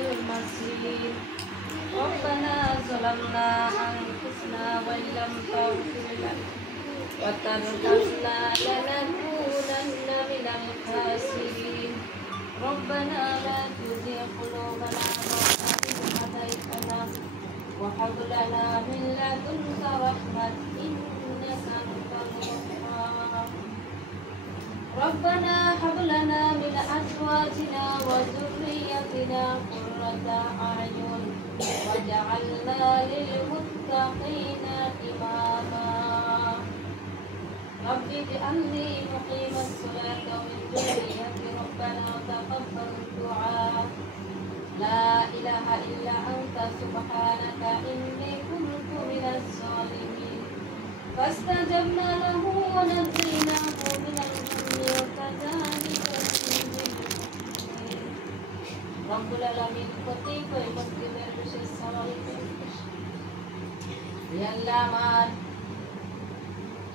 المصير ربنا ظلمنا أنفسنا وإن لم تغفر لنا وترحمنا لنكونن من الخاسرين ربنا لا تزغ قلوبنا بعد إذ هديتنا وهب لنا من لدنك رحمة إنك أنت الوهاب ربنا هب لنا من أزواجنا وذريتنا قرة أعين واجعلنا للمتقين إماما رب اجعلني مقيم الصلاة ومن ذريتي ربنا تقبل الدعاء لا إله إلا أنت سبحانك إني كنت من الظالمين فاستجبنا له ونجيناه من الغم وكذلك ننجي المؤمنين رب العالمين প্রত্যেক মুসলিমের বিশেষ সওয়াল আল্লাহ আমার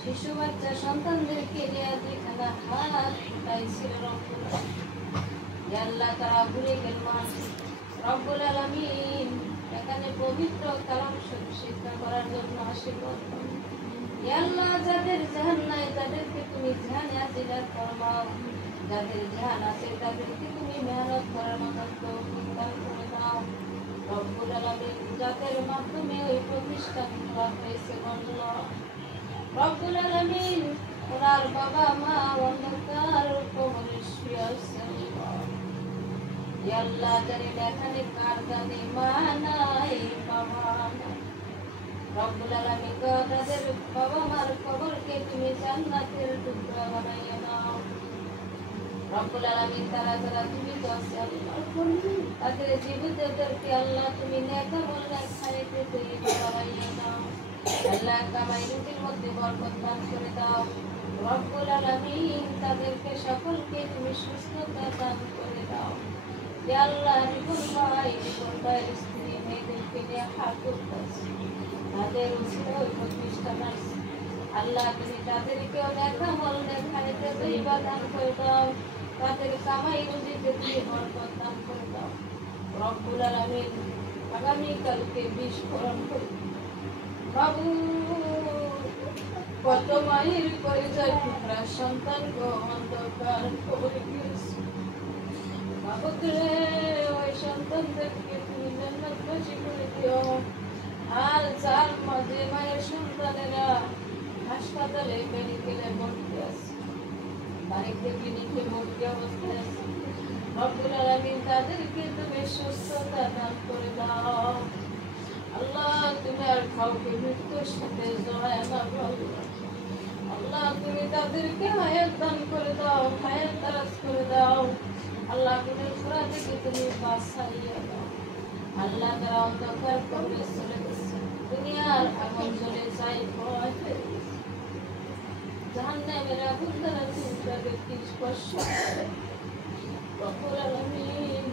শিশু বাচ্চা সন্তানদেরকে নিয়ে যেখানে হাত উঠাইছিল রব্বুল আল্লাহ তারা ভুলে গেল রব্বুল আলামিন এখানে পবিত্র কালাম শিক্ষা করার জন্য আশীর্বাদ করুন আল্লাহ যাদের জাহান নাই তাদেরকে তুমি জাহানে আজিরাত ফরমাও যাদের জাহান আছে তাদেরকে তুমি মেহনত করার মতো তৌফিক দান করে দাও রব্বুল আলামিন যাদের মাধ্যমে ওই প্রতিষ্ঠান করা হয়েছে আল্লাহ রব্বুল আলামিন ওনার বাবা মা অন্ধকার কবরে শুয়ে আছেন আল্লাহ জানেন এখানে কার জানে মা নাই বাবা নাই রব্বুল আলামিন তাদের বাবা মার কবরকে তুমি জান্নাতের টুকরা বানাইয়া দাও রব্বুল আলামিন তারা যারা তুমি দোয়া আল্লাহ তাদের জীবিতদেরকে আল্লাহ তুমি নেক আমল খাইতে তৈরি বানাইয়া দাও আল্লাহ কামাই রুজির মধ্যে বরকত দান করে দাও রব্বুল আলামিন তাদেরকে সকলকে তুমি সুস্থতা দান করে দাও হে আল্লাহ রিপন ভাইয়ের স্ত্রী মেয়েদেরকে নিয়ে হাত উঠাচ্ছি তাদের উচিত প্রতিষ্ঠান আল্লাহ তুমি তাদেরকেও দেখা মল খাইতে দইবা দান করে দাও তাদের কামাই রুজিতে তুমি বরকত দান করে দাও রব্বুল আলামিন আগামীকালকে বিস্ফোরণ করে বাবু কত মায়ের পরিচয় টুকরা সন্তান গো অন্ধকার কবরে গিয়েছে বাবুরে ওই সন্তানদেরকে তুমি জান্নাতবাসী করে দিও আর যার মাঝে মায়ের সন্তানেরা হাসপাতালে মেডিকেলে ভর্তি আছে বাড়িতে ক্লিনিকে ভর্তি অবস্থায় আছে রব্বুল আলামিন তাদেরকে তুমি সুস্থতা দান করে দাও আল্লাহ তুমি আর কাউকে মৃত্যুর সাথে জড়ায় না আল্লাহ তুমি তাদেরকে হায়াত দান করে দাও হায়াত দারাজ করে দাও আল্লাহ তুমি পুরা থেকে তুমি বাঁচাইয়া দাও আল্লাহ তারা অন্ধকার কবরে চলে গেছে দুনিয়ার আগুন জ্বলে যাই ভয় জাহান্নামের আগুন দ্বারা তুমি তাদেরকে স্পর্শ করে রব্বুল আলামিন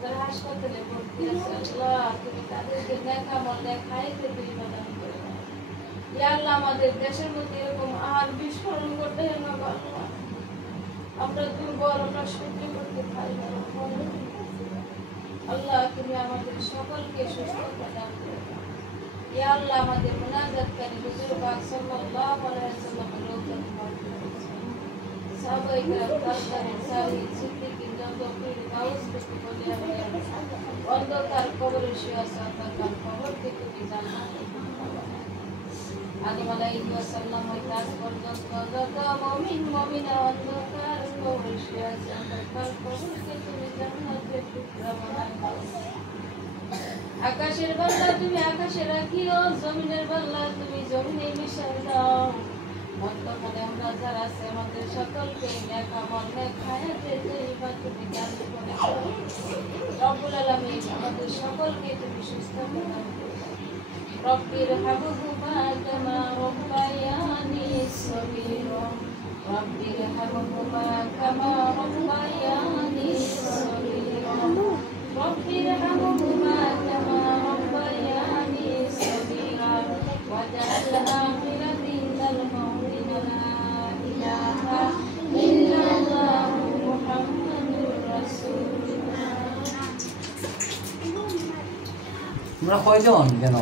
যারা হাসপাতালে ভর্তি আছে আল্লাহ তুমি তাদেরকে নেক আমল খাইতে তুমি দান করে দাও ইয়া আল্লাহ আমাদের দেশের মধ্যে এরকম আর বিস্ফোরণ করতে না আল্লাহ আমরা দুর্বল আমরা সহ্য করতে পারি না আল্লাহ তুমি আমাদের সকলকে সুস্থতা দান করে দাও ইয়া আল্লাহ আমাদের মুনাজাতকারী হুজুর পাক সাল্লাল্লাহু আলাইহি ওয়াসাল্লামের রওজা মুবারক সাহাবায়ে কেরাম তাজদারের সারি সিদ্দিকিন যতপীর গাউস থেকে বলে অন্ধকার কবরে শুয়ে আছে অন্ধকার কবর থেকে তুমি জান্নাতে আদম আলাইহিস সালাম হইতে আজ পর্যন্ত যত মুমিন মুমিনা অন্ধকার কবরে শুয়ে আছে অন্ধকার কবরকে তুমি জান্নাতের টুকরা বানায় দাও আকাশের বাল্লা তুমি আকাশে রাখিও জমিনের বাল্লা তুমি জমিনে মিশাই দাও বর্তমানে আমরা যারা আছে আমাদের সকলকে নেক আমল নেক হায়াতে তৈবা তুমি দান করে দাও রব্বুল আলামিন আমাদের সকলকে তুমি সুস্থ দান করে দাও রব্বির হাবহুমা কামা রব্বায়ানি সগীরা রব্বির হাবহুমা কামা রব্বায়ানি সগীরা রব্বির হাবহুমা কামা রব্বায়ানি সগীরা ওয়াজআল আখিরাতিল মাউতিনা লা ইলাহা ইল্লাল্লাহু মুহাম্মাদুর রাসূলুল্লাহ তোমরা কয়জন কেন?